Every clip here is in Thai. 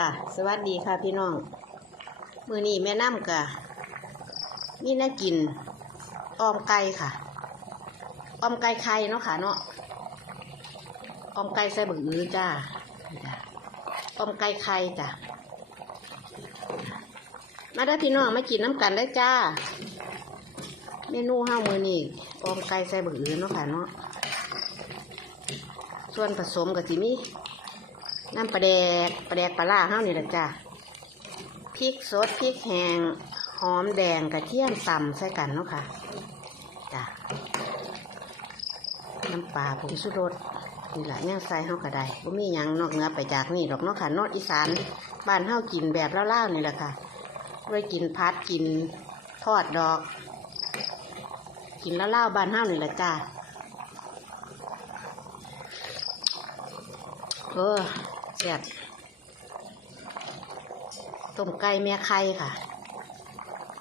ค่ะ สวัสดีค่ะพี่น้อง มือนี้แม่น้ำกะมีน่ากินออมไก่ค่ะออมไก่ไข่เนาะค่ะเนาะออมไก่ใส่บึกอื้อจ้าออมไก่ไข่จ้ะมาได้พี่น้องมากินน้ำกันได้จ้า เมนูห้ามือนี่ออมไก่ใส่บึกอื้อเนาะค่ะเนาะส่วนผสมกับจิมี่ น้ำปลาแดกปลาแดกปลาล่าเฮานี่แหละจ้ะพริกสดพริกแห้งหอมแดงกระเทียมตำใส่กันเนาะค่ะจ้ะน้ำปลาผงชูรสนี่แหละแนวใส่เฮาก็ไดบ่มียังนอกเหนือไปจากนี่หรอกเนาะค่ะนอดอีสานบ้านเฮากินแบบเล่าๆนี่แหละค่ะไว้กินพัดกินทอดดอก กินเล่าๆบ้านเฮานี่แหละจ้ะเออ ซ่บต้มไก่แม่ไข่ค่ะ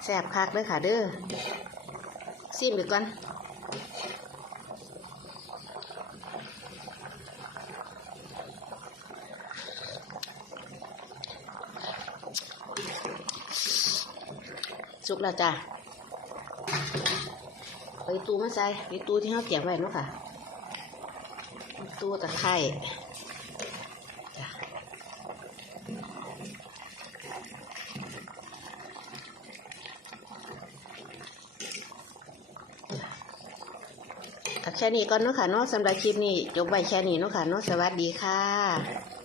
แซ่บคักเด้อค่ะเด้อซิมไปก่อนสุกแล้วจ้ะไปตู้มาใส่ไปตู้ที่เขาเก็บไว้เนาะค่ะ ตู้ตะไคร่ แค่นี้ก่อนเนาะค่ะเนาะสำหรับคลิปนี้ยกไว้แค่นี้เนาะค่ะเนาะสวัสดีค่ะ